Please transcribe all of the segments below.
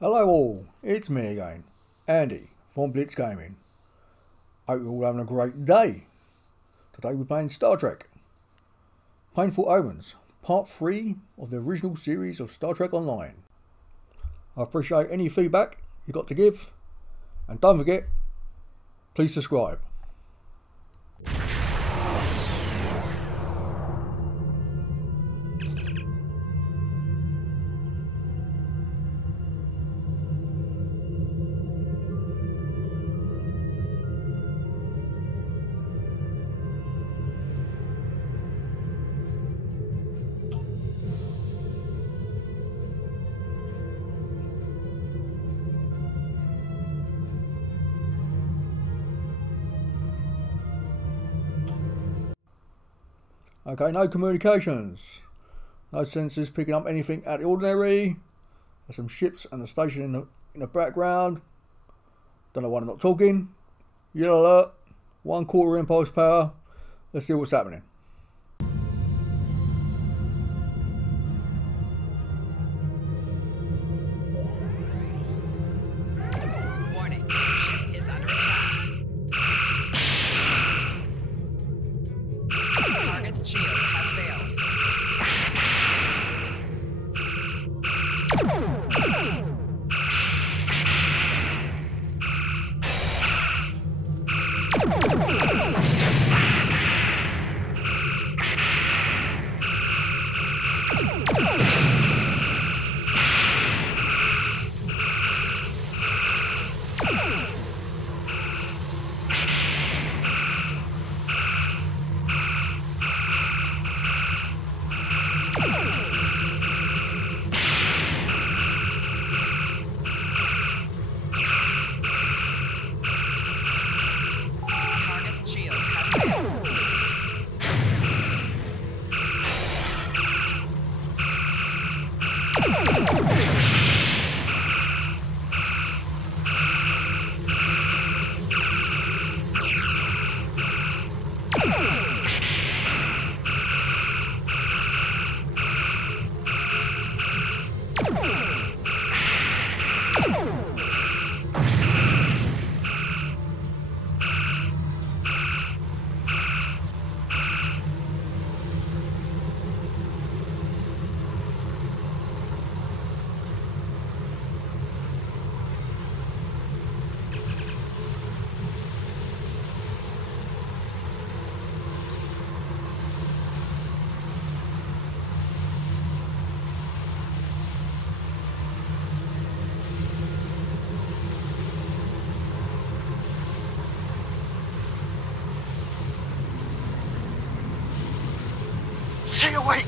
Hello all, it's me again, Andy from Blitz Gaming. Hope you're all having a great day. Today we're playing Star Trek Painful Omens, part 3 of the original series of Star Trek Online. I appreciate any feedback you got to give, and don't forget, please subscribe. Okay, no communications. No sensors picking up anything out of the ordinary. There's some ships and a station in the background. Don't know why they're not talking. Yellow alert. 1/4 impulse power. Let's see what's happening. Warning. Ship is under attack. Target's shields have failed. Target's shields have failed. Stay away!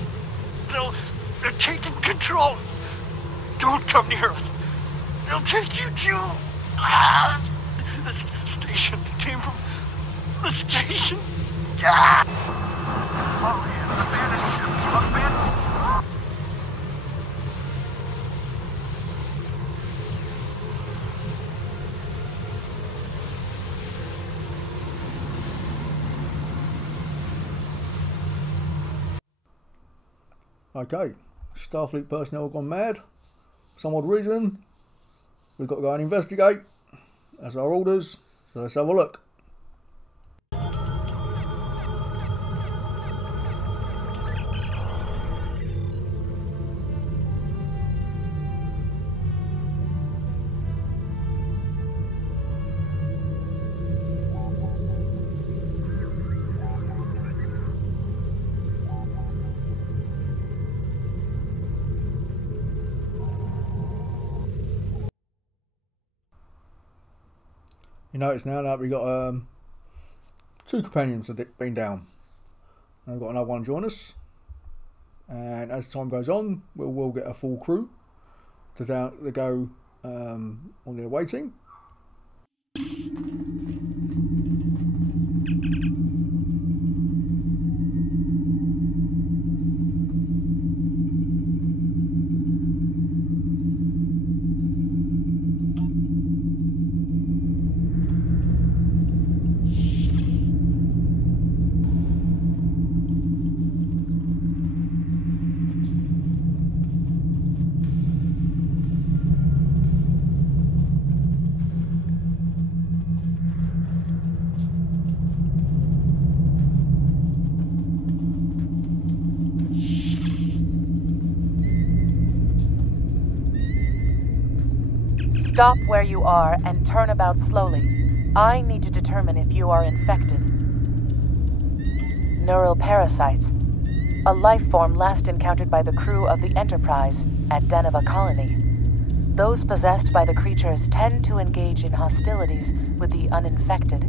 They're taking control! Don't come near us! They'll take you too! This station came from the station! Okay, Starfleet personnel have gone mad. For some odd reason. We've got to go and investigate. That's our orders. So let's have a look. You notice now that we've got 2 companions that have been down. And we've got another one join us. And as time goes on, we'll get a full crew to go on their waiting. Stop where you are and turn about slowly. I need to determine if you are infected. Neural parasites. A life form last encountered by the crew of the Enterprise at Deneva Colony. Those possessed by the creatures tend to engage in hostilities with the uninfected,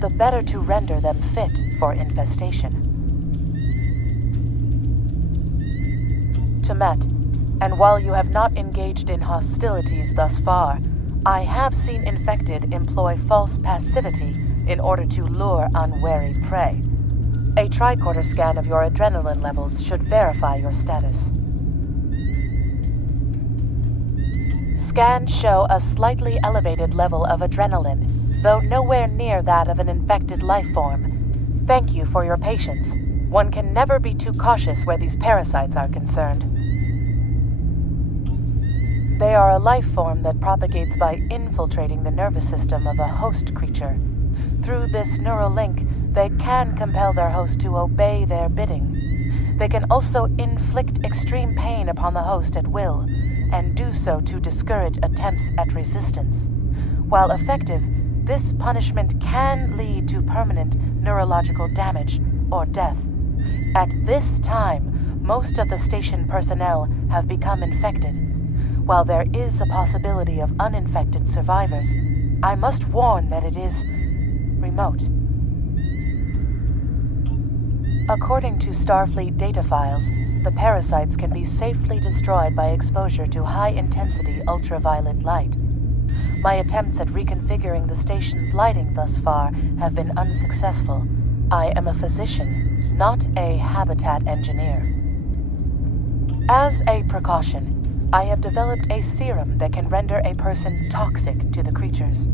the better to render them fit for infestation. Met, and while you have not engaged in hostilities thus far, I have seen infected employ false passivity in order to lure unwary prey. A tricorder scan of your adrenaline levels should verify your status. Scans show a slightly elevated level of adrenaline, though nowhere near that of an infected life form. Thank you for your patience. One can never be too cautious where these parasites are concerned. They are a life form that propagates by infiltrating the nervous system of a host creature. Through this neural link, they can compel their host to obey their bidding. They can also inflict extreme pain upon the host at will, and do so to discourage attempts at resistance. While effective, this punishment can lead to permanent neurological damage or death. At this time, most of the station personnel have become infected. While there is a possibility of uninfected survivors, I must warn that it is remote. According to Starfleet data files, the parasites can be safely destroyed by exposure to high-intensity ultraviolet light. My attempts at reconfiguring the station's lighting thus far have been unsuccessful. I am a physician, not a habitat engineer. As a precaution, I have developed a serum that can render a person toxic to the creatures.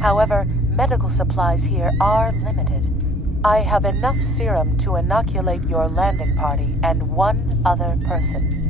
However, medical supplies here are limited. I have enough serum to inoculate your landing party and one other person.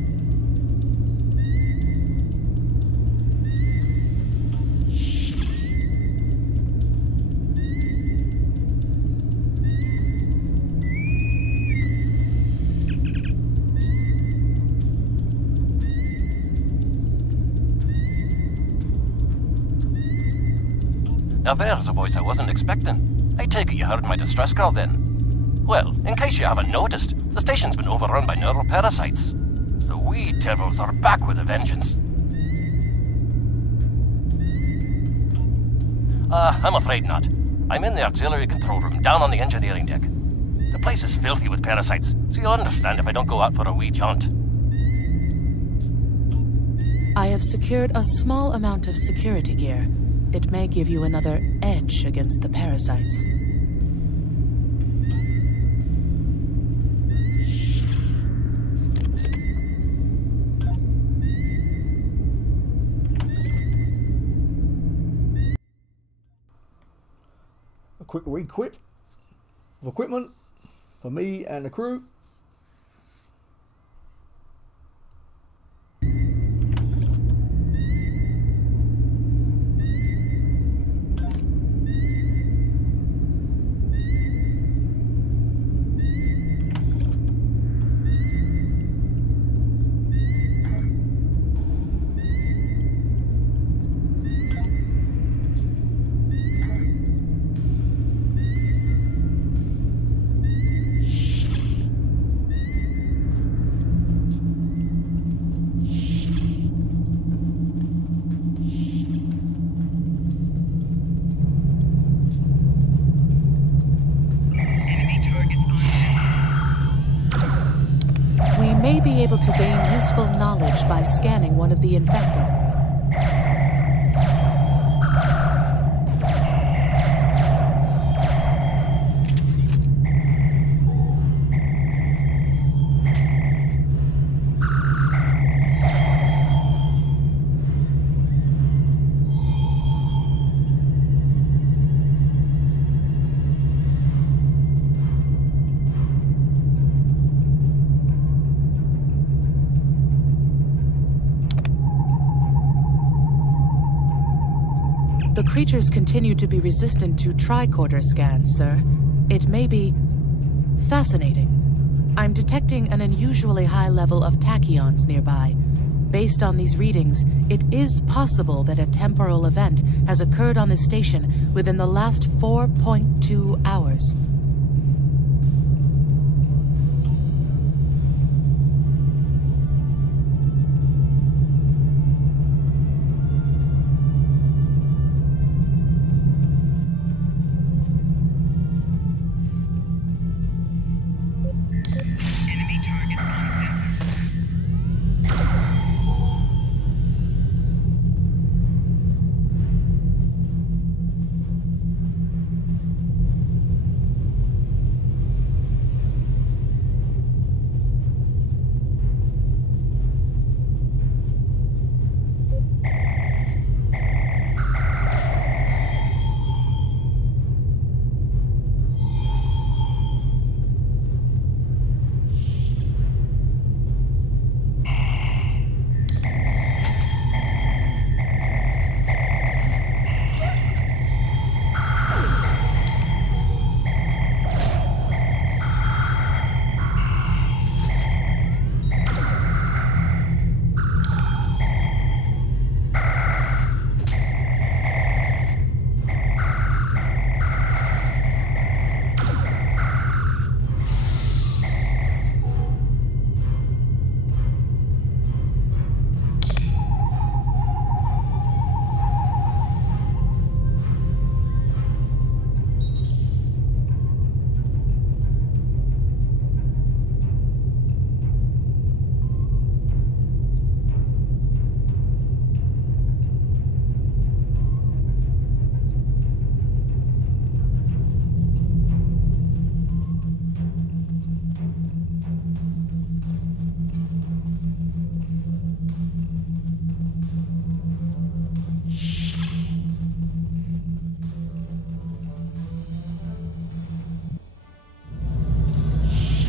Now there's a voice I wasn't expecting. I take it you heard my distress call then. Well, in case you haven't noticed, the station's been overrun by neural parasites. The wee devils are back with a vengeance. I'm afraid not. I'm in the auxiliary control room, down on the engineering deck. The place is filthy with parasites, so you'll understand if I don't go out for a wee jaunt. I have secured a small amount of security gear. It may give you another edge against the parasites. A quick re-equip of equipment for me and the crew. May be able to gain useful knowledge by scanning one of the infected. The creatures continue to be resistant to tricorder scans, sir. It may be fascinating. I'm detecting an unusually high level of tachyons nearby. Based on these readings, it is possible that a temporal event has occurred on the station within the last 4.2 hours.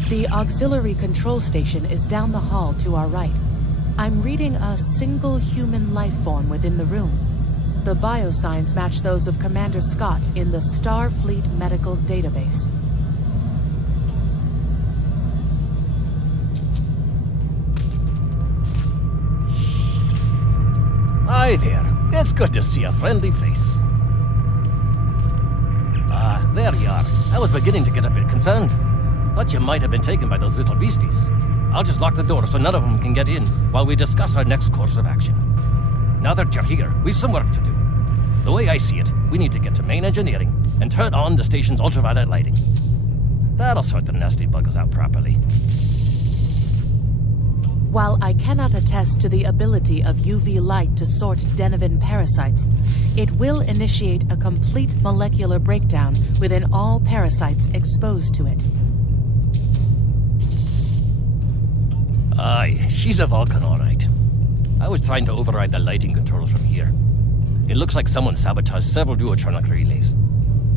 The auxiliary control station is down the hall to our right. I'm reading a single human life form within the room. The biosigns match those of Commander Scott in the Starfleet Medical Database. Hi there. It's good to see a friendly face. Ah, there you are. I was beginning to get a bit concerned. Thought you might have been taken by those little beasties. I'll just lock the door so none of them can get in while we discuss our next course of action. Now that you're here, we've some work to do. The way I see it, we need to get to main engineering and turn on the station's ultraviolet lighting. That'll sort the nasty buggers out properly. While I cannot attest to the ability of UV light to sort Denivan parasites, it will initiate a complete molecular breakdown within all parasites exposed to it. Aye, she's a Vulcan, all right. I was trying to override the lighting controls from here. It looks like someone sabotaged several duotronic relays.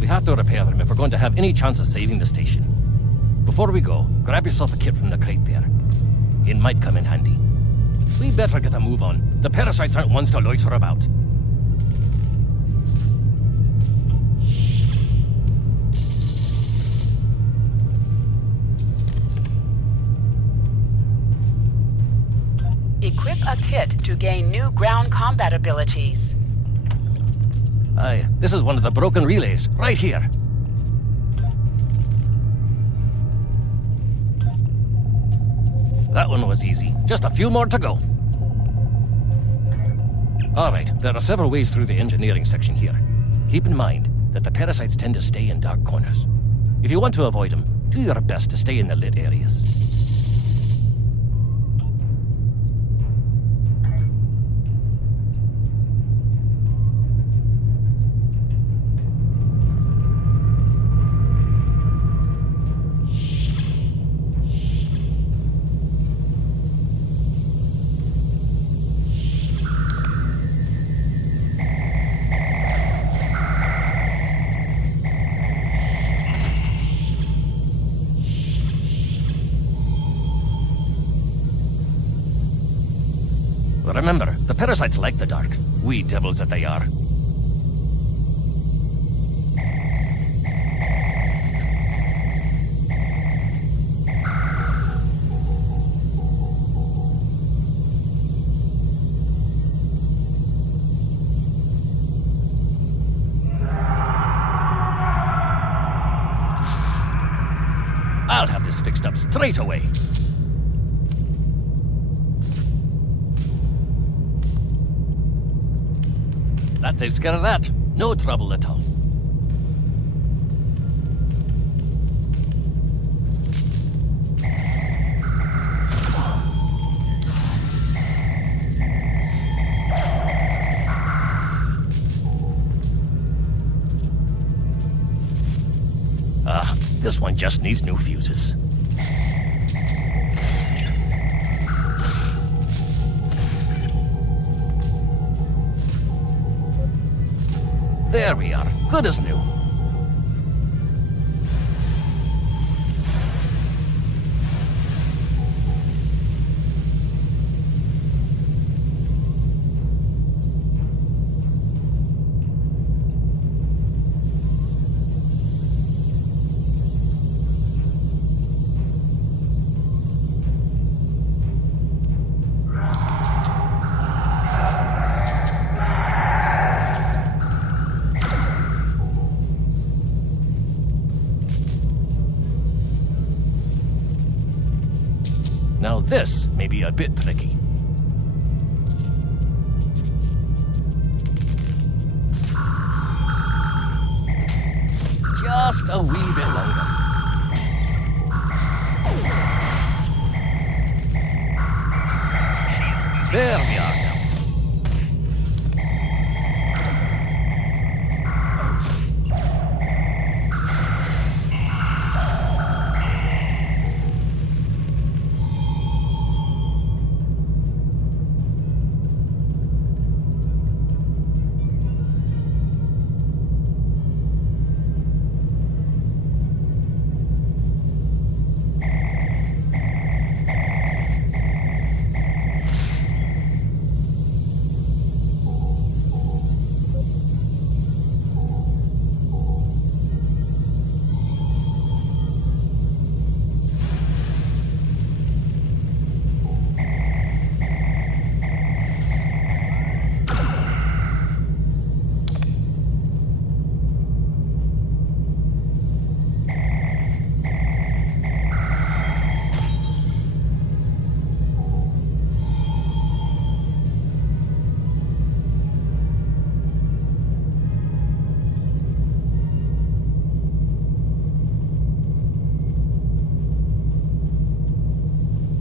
We have to repair them if we're going to have any chance of saving the station. Before we go, grab yourself a kit from the crate there. It might come in handy. We better get a move on. The parasites aren't ones to loiter about. Equip a kit to gain new ground combat abilities. Aye, this is one of the broken relays, right here. That one was easy. Just a few more to go. Alright, there are several ways through the engineering section here. Keep in mind that the parasites tend to stay in dark corners. If you want to avoid them, do your best to stay in the lit areas. Remember, the parasites like the dark. Wee devils that they are. this fixed up straight away. That takes care of that. No trouble at all. This one just needs new fuses. There we are. Good as new. Now this may be a bit tricky. Just a wee bit longer. There we are now.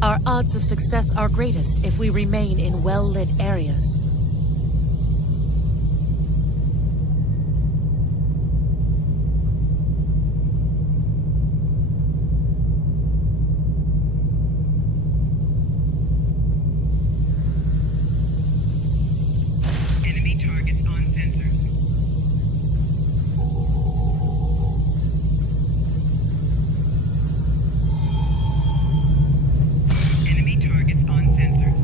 Our odds of success are greatest if we remain in well-lit areas. Enemy targets on sensors. Enemy targets on sensors.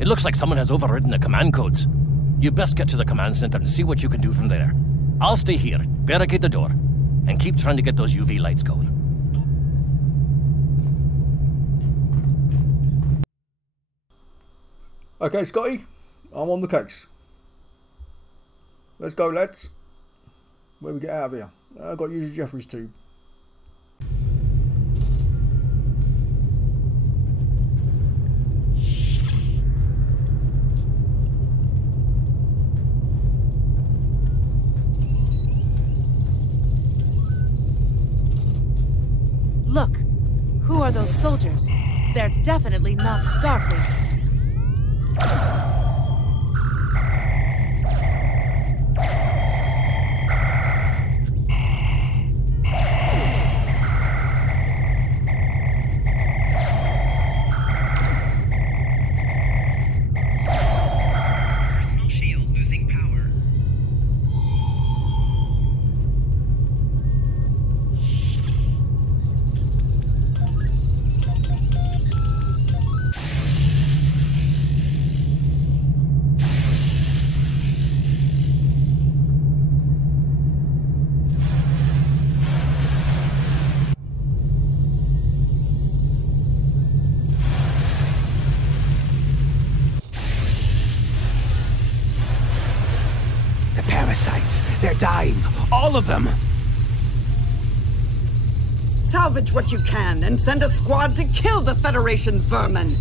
It looks like someone has overridden the command codes. You best get to the command center and see what you can do from there. I'll stay here, barricade the door, and keep trying to get those UV lights going. Okay, Scotty, I'm on the case. Let's go, lads. Where we get out of here? I've got to use Jeffrey's tube. Look! Who are those soldiers? They're definitely not Starfleet. Personal shield losing power. parasites. They're dying. All of them. Salvage what you can and send a squad to kill the Federation vermin.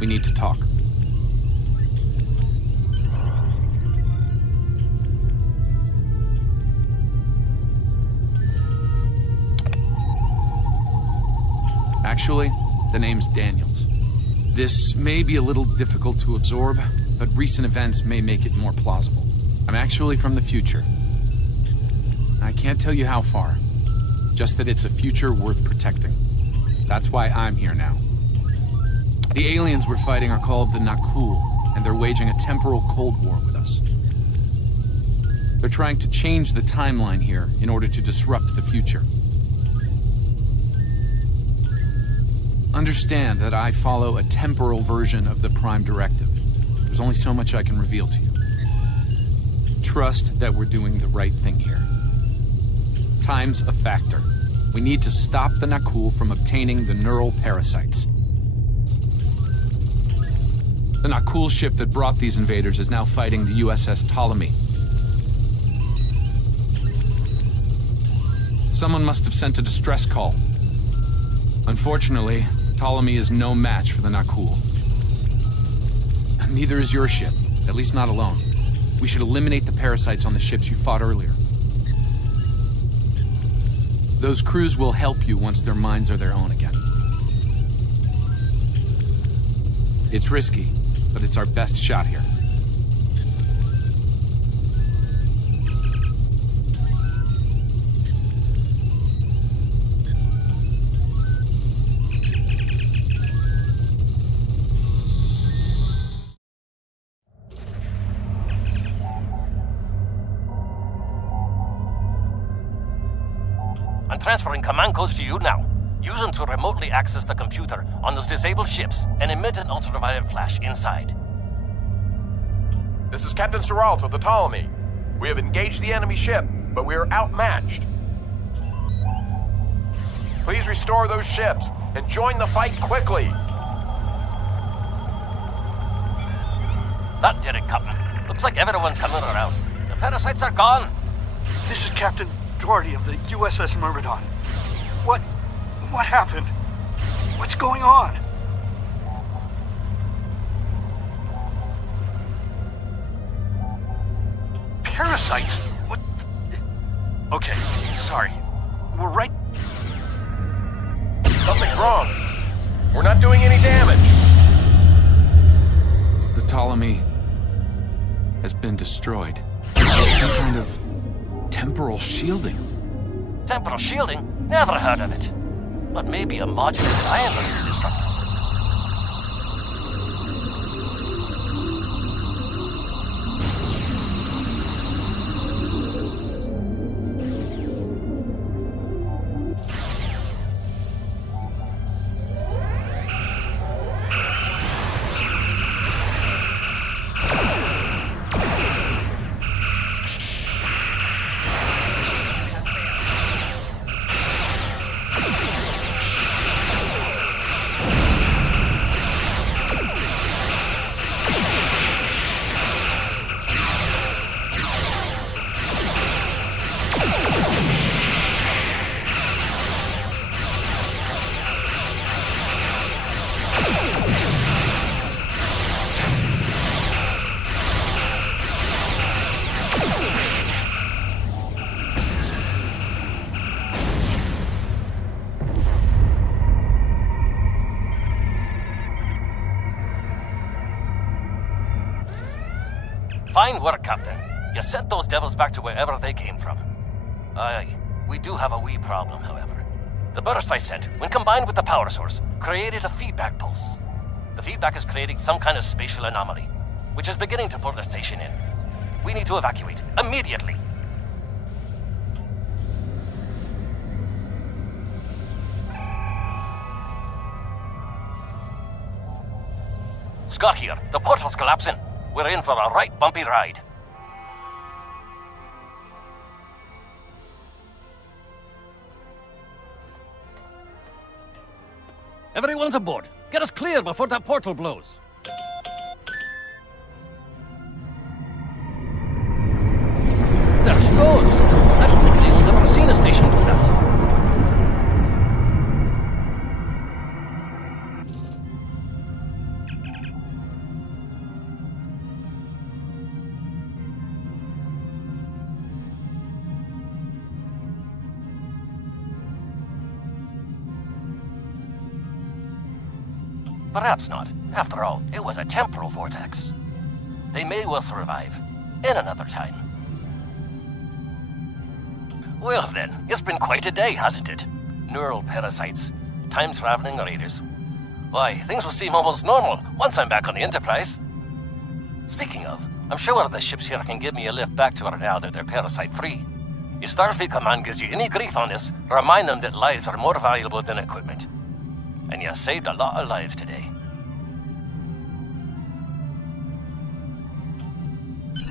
We need to talk. Actually, the name's Daniels. This may be a little difficult to absorb, but recent events may make it more plausible. I'm actually from the future. I can't tell you how far, just that it's a future worth protecting. That's why I'm here now. The aliens we're fighting are called the Nakul, and they're waging a temporal Cold War with us. They're trying to change the timeline here in order to disrupt the future. Understand that I follow a temporal version of the Prime Directive. There's only so much I can reveal to you. Trust that we're doing the right thing here. Time's a factor. We need to stop the Nakul from obtaining the neural parasites. The Nakul ship that brought these invaders is now fighting the USS Ptolemy. Someone must have sent a distress call. Unfortunately, Ptolemy is no match for the Nakul. Neither is your ship, at least not alone. We should eliminate the parasites on the ships you fought earlier. Those crews will help you once their minds are their own again. It's risky, but it's our best shot here. I'm transferring command codes to you now. Use them to remotely access the computer on those disabled ships and emit an ultraviolet flash inside. This is Captain Seralt of the Ptolemy. We have engaged the enemy ship, but we are outmatched. Please restore those ships and join the fight quickly. That did it, Captain. Looks like everyone's coming around. The parasites are gone. This is Captain Doherty of the USS Myrmidon. What happened? What's going on? Parasites? What? Okay, sorry. We're right... Something's wrong. We're not doing any damage. The Ptolemy has been destroyed. Some kind of temporal shielding. Temporal shielding? Never heard of it. But maybe a modulus ion that's been disrupted. Fine work, Captain. You sent those devils back to wherever they came from. Aye, we do have a wee problem, however. The burst I sent, when combined with the power source, created a feedback pulse. The feedback is creating some kind of spatial anomaly, which is beginning to pull the station in. We need to evacuate, immediately. got here. The portal's collapsing. We're in for a right bumpy ride. Everyone's aboard. Get us clear before that portal blows. There she goes. I don't think anyone's ever seen a station do that. Perhaps not. After all, it was a temporal vortex. They may well survive. In another time. Well then, it's been quite a day, hasn't it? Neural parasites, time-traveling raiders. Why, things will seem almost normal once I'm back on the Enterprise. Speaking of, I'm sure the ships here can give me a lift back to her now that they're parasite-free. If Starfleet Command gives you any grief on this, remind them that lives are more valuable than equipment. And you saved a lot of lives today.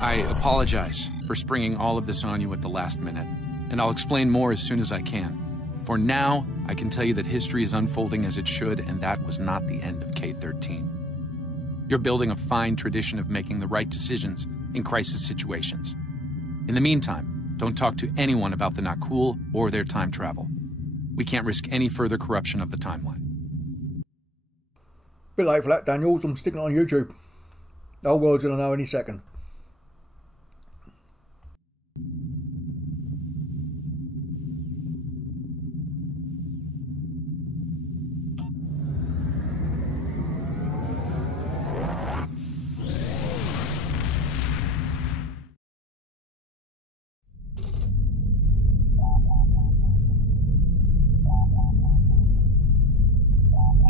I apologize for springing all of this on you at the last minute, and I'll explain more as soon as I can. For now, I can tell you that history is unfolding as it should, and that was not the end of K-13. You're building a fine tradition of making the right decisions in crisis situations. In the meantime, don't talk to anyone about the Nakul or their time travel. We can't risk any further corruption of the timeline. Bit late for that, Daniels. I'm sticking it on YouTube. The whole world's gonna know any second.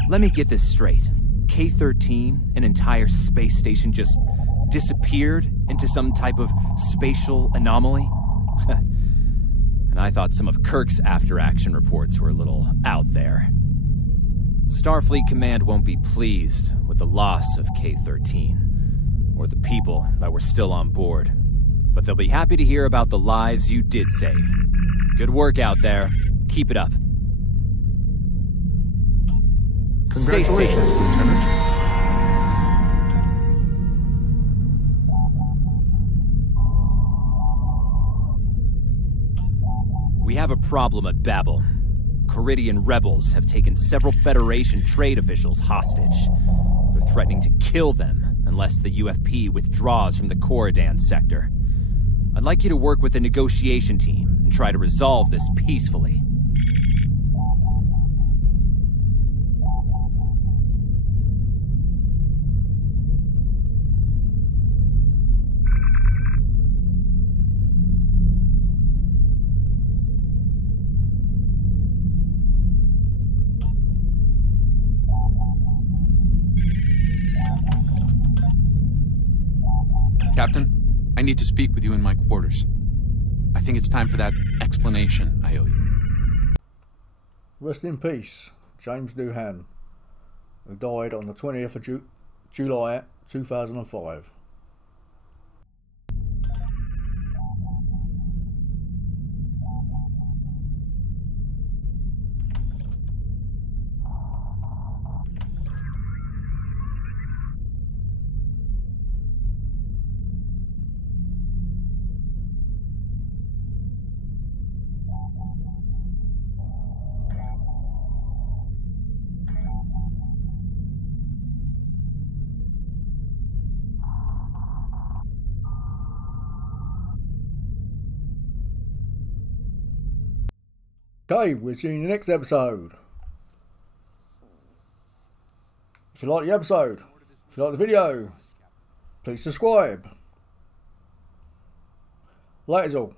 Let me get this straight. K-13, an entire space station, just disappeared into some type of spatial anomaly? And I thought some of Kirk's after-action reports were a little out there. Starfleet Command won't be pleased with the loss of K-13, or the people that were still on board. But they'll be happy to hear about the lives you did save. Good work out there. Keep it up. Stay safe, Lieutenant. We have a problem at Babel. Caridian rebels have taken several Federation trade officials hostage. They're threatening to kill them unless the UFP withdraws from the Corridan sector. I'd like you to work with the negotiation team and try to resolve this peacefully. Captain, I need to speak with you in my quarters. I think it's time for that explanation I owe you. Rest in peace, James Doohan, who died on the 20th of July 2005. Okay, we'll see you in the next episode. If you like the episode, if you like the video, please subscribe. Laters all.